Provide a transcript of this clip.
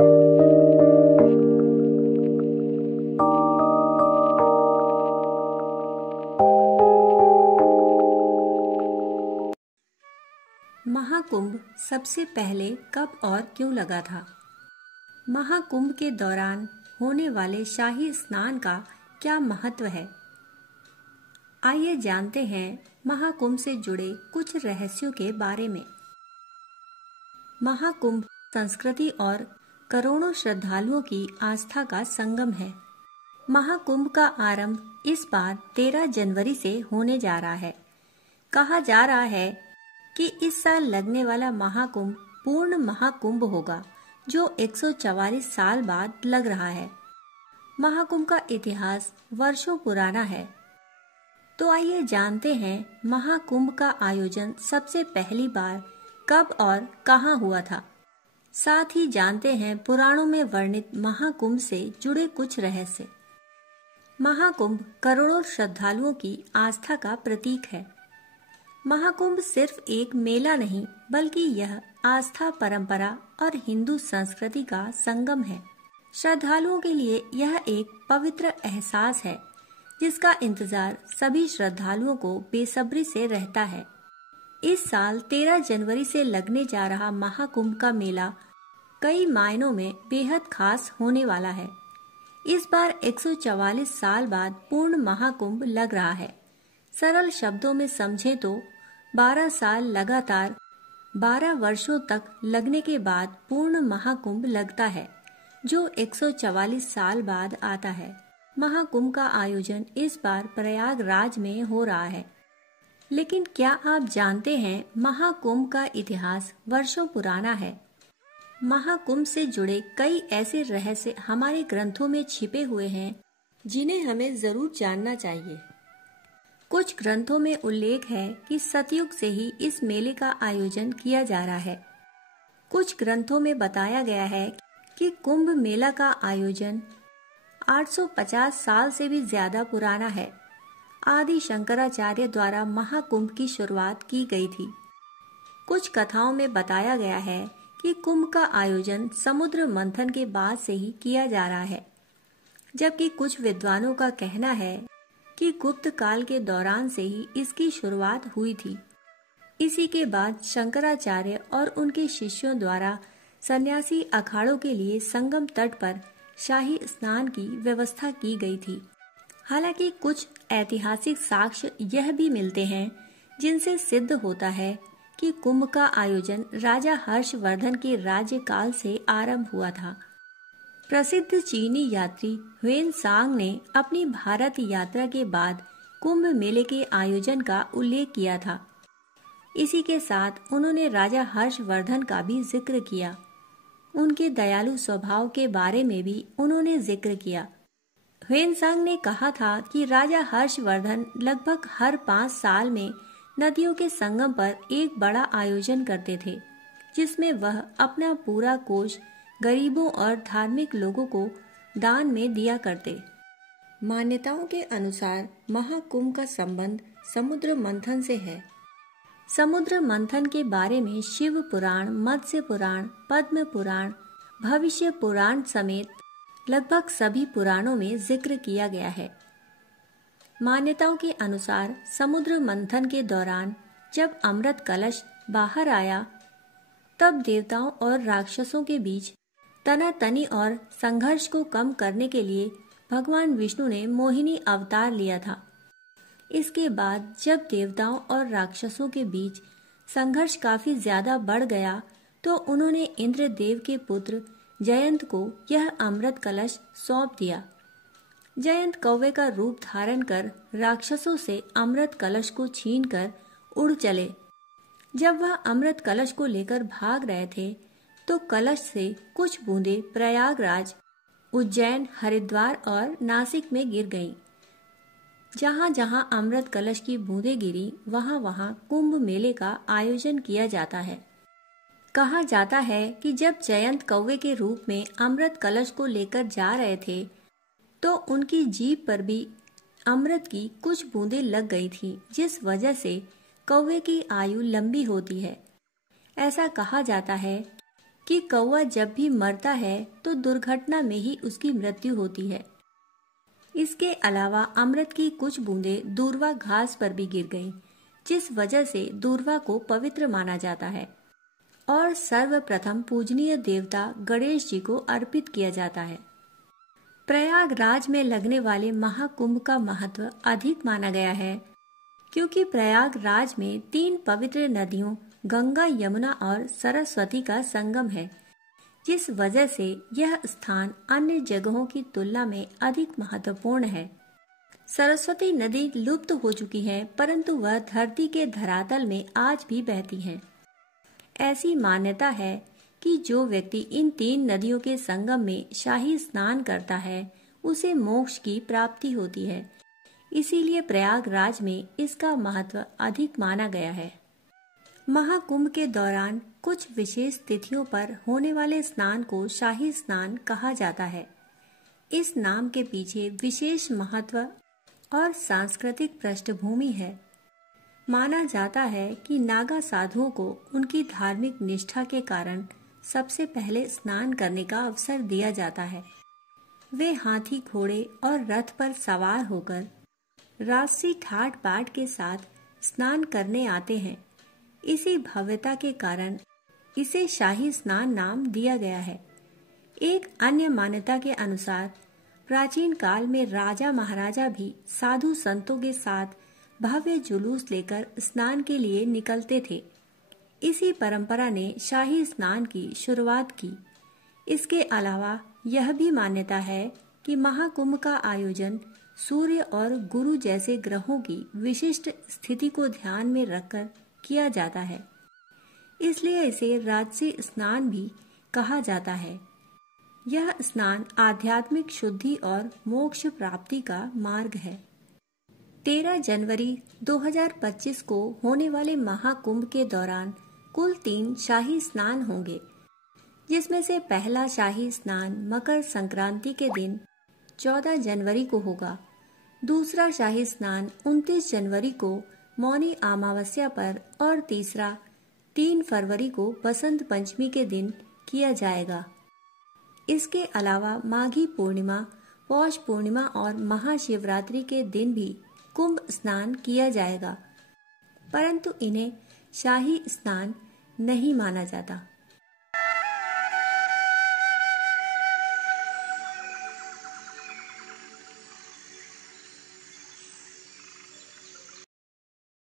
महाकुंभ सबसे पहले कब और क्यों लगा था? महाकुंभ के दौरान होने वाले शाही स्नान का क्या महत्व है? आइए जानते हैं महाकुंभ से जुड़े कुछ रहस्यों के बारे में। महाकुंभ संस्कृति और करोड़ों श्रद्धालुओं की आस्था का संगम है। महाकुंभ का आरंभ इस बार 13 जनवरी से होने जा रहा है। कहा जा रहा है कि इस साल लगने वाला महाकुंभ पूर्ण महाकुंभ होगा, जो 144 साल बाद लग रहा है। महाकुंभ का इतिहास वर्षों पुराना है। तो आइए जानते हैं महाकुंभ का आयोजन सबसे पहली बार कब और कहां हुआ था। साथ ही जानते हैं पुराणों में वर्णित महाकुंभ से जुड़े कुछ रहस्य। महाकुंभ करोड़ों श्रद्धालुओं की आस्था का प्रतीक है। महाकुंभ सिर्फ एक मेला नहीं, बल्कि यह आस्था, परंपरा और हिंदू संस्कृति का संगम है। श्रद्धालुओं के लिए यह एक पवित्र एहसास है, जिसका इंतजार सभी श्रद्धालुओं को बेसब्री से रहता है। इस साल 13 जनवरी से लगने जा रहा महाकुंभ का मेला कई मायनों में बेहद खास होने वाला है। इस बार 144 साल बाद पूर्ण महाकुंभ लग रहा है। सरल शब्दों में समझें तो 12 साल लगातार 12 वर्षों तक लगने के बाद पूर्ण महाकुंभ लगता है, जो 144 साल बाद आता है। महाकुंभ का आयोजन इस बार प्रयागराज में हो रहा है। लेकिन क्या आप जानते हैं महाकुंभ का इतिहास वर्षों पुराना है। महाकुंभ से जुड़े कई ऐसे रहस्य हमारे ग्रंथों में छिपे हुए हैं, जिन्हें हमें जरूर जानना चाहिए। कुछ ग्रंथों में उल्लेख है कि सतयुग से ही इस मेले का आयोजन किया जा रहा है। कुछ ग्रंथों में बताया गया है कि कुंभ मेला का आयोजन 850 साल से भी ज्यादा पुराना है। आदि शंकराचार्य द्वारा महाकुंभ की शुरुआत की गई थी। कुछ कथाओं में बताया गया है कि कुंभ का आयोजन समुद्र मंथन के बाद से ही किया जा रहा है, जबकि कुछ विद्वानों का कहना है कि गुप्त काल के दौरान से ही इसकी शुरुआत हुई थी। इसी के बाद शंकराचार्य और उनके शिष्यों द्वारा सन्यासी अखाड़ों के लिए संगम तट पर शाही स्नान की व्यवस्था की गई थी। हालांकि कुछ ऐतिहासिक साक्ष्य यह भी मिलते हैं, जिनसे सिद्ध होता है कि कुंभ का आयोजन राजा हर्षवर्धन के राज्यकाल से आरंभ हुआ था। प्रसिद्ध चीनी यात्री ह्वेन सांग ने अपनी भारत यात्रा के बाद कुंभ मेले के आयोजन का उल्लेख किया था। इसी के साथ उन्होंने राजा हर्षवर्धन का भी जिक्र किया। उनके दयालु स्वभाव के बारे में भी उन्होंने जिक्र किया। ह्वेन सांग ने कहा था कि राजा हर्षवर्धन लगभग हर 5 साल में नदियों के संगम पर एक बड़ा आयोजन करते थे, जिसमें वह अपना पूरा कोष गरीबों और धार्मिक लोगों को दान में दिया करते। मान्यताओं के अनुसार महाकुंभ का संबंध समुद्र मंथन से है। समुद्र मंथन के बारे में शिव पुराण, मत्स्य पुराण, पद्म पुराण, भविष्य पुराण समेत लगभग सभी पुराणों में जिक्र किया गया है। मान्यताओं के अनुसार समुद्र मंथन के दौरान जब अमृत कलश बाहर आया, तब देवताओं और राक्षसों के बीच तनातनी और संघर्ष को कम करने के लिए भगवान विष्णु ने मोहिनी अवतार लिया था। इसके बाद जब देवताओं और राक्षसों के बीच संघर्ष काफी ज्यादा बढ़ गया, तो उन्होंने इंद्रदेव के पुत्र जयंत को यह अमृत कलश सौंप दिया। जयंत कौवे का रूप धारण कर राक्षसों से अमृत कलश को छीनकर उड़ चले। जब वह अमृत कलश को लेकर भाग रहे थे, तो कलश से कुछ बूंदें प्रयागराज, उज्जैन, हरिद्वार और नासिक में गिर गईं। जहां जहां अमृत कलश की बूंदें गिरी, वहां वहां कुंभ मेले का आयोजन किया जाता है। कहा जाता है कि जब जयंत कौवे के रूप में अमृत कलश को लेकर जा रहे थे, तो उनकी जीभ पर भी अमृत की कुछ बूंदें लग गई थी, जिस वजह से कौवे की आयु लंबी होती है। ऐसा कहा जाता है कि कौवा जब भी मरता है तो दुर्घटना में ही उसकी मृत्यु होती है। इसके अलावा अमृत की कुछ बूंदें दूर्वा घास पर भी गिर गईं, जिस वजह से दूर्वा को पवित्र माना जाता है और सर्वप्रथम पूजनीय देवता गणेश जी को अर्पित किया जाता है। प्रयागराज में लगने वाले महाकुंभ का महत्व अधिक माना गया है, क्योंकि प्रयागराज में 3 पवित्र नदियों गंगा, यमुना और सरस्वती का संगम है, जिस वजह से यह स्थान अन्य जगहों की तुलना में अधिक महत्वपूर्ण है। सरस्वती नदी लुप्त हो चुकी है, परंतु वह धरती के धरातल में आज भी बहती है। ऐसी मान्यता है कि जो व्यक्ति इन 3 नदियों के संगम में शाही स्नान करता है उसे मोक्ष की प्राप्ति होती है। इसीलिए प्रयागराज में इसका महत्व अधिक माना गया है। महाकुंभ के दौरान कुछ विशेष तिथियों पर होने वाले स्नान को शाही स्नान कहा जाता है। इस नाम के पीछे विशेष महत्व और सांस्कृतिक पृष्ठभूमि है। माना जाता है कि नागा साधुओं को उनकी धार्मिक निष्ठा के कारण सबसे पहले स्नान करने का अवसर दिया जाता है। वे हाथी, घोड़े और रथ पर सवार होकर राजसी ठाट बाट के साथ स्नान करने आते हैं। इसी भव्यता के कारण इसे शाही स्नान नाम दिया गया है। एक अन्य मान्यता के अनुसार प्राचीन काल में राजा महाराजा भी साधु संतों के साथ भव्य जुलूस लेकर स्नान के लिए निकलते थे। इसी परंपरा ने शाही स्नान की शुरुआत की। इसके अलावा यह भी मान्यता है कि महाकुंभ का आयोजन सूर्य और गुरु जैसे ग्रहों की विशिष्ट स्थिति को ध्यान में रखकर किया जाता है, इसलिए इसे राजसी स्नान भी कहा जाता है। यह स्नान आध्यात्मिक शुद्धि और मोक्ष प्राप्ति का मार्ग है। 13 जनवरी 2025 को होने वाले महाकुंभ के दौरान कुल 3 शाही स्नान होंगे, जिसमें से पहला शाही स्नान मकर संक्रांति के दिन 14 जनवरी को होगा। दूसरा शाही स्नान 29 जनवरी को मौनी अमावस्या पर और तीसरा 3 फरवरी को बसंत पंचमी के दिन किया जाएगा। इसके अलावा माघी पूर्णिमा, पौष पूर्णिमा और महाशिवरात्रि के दिन भी कुंभ स्नान किया जाएगा, परंतु इन्हें शाही स्नान नहीं माना जाता।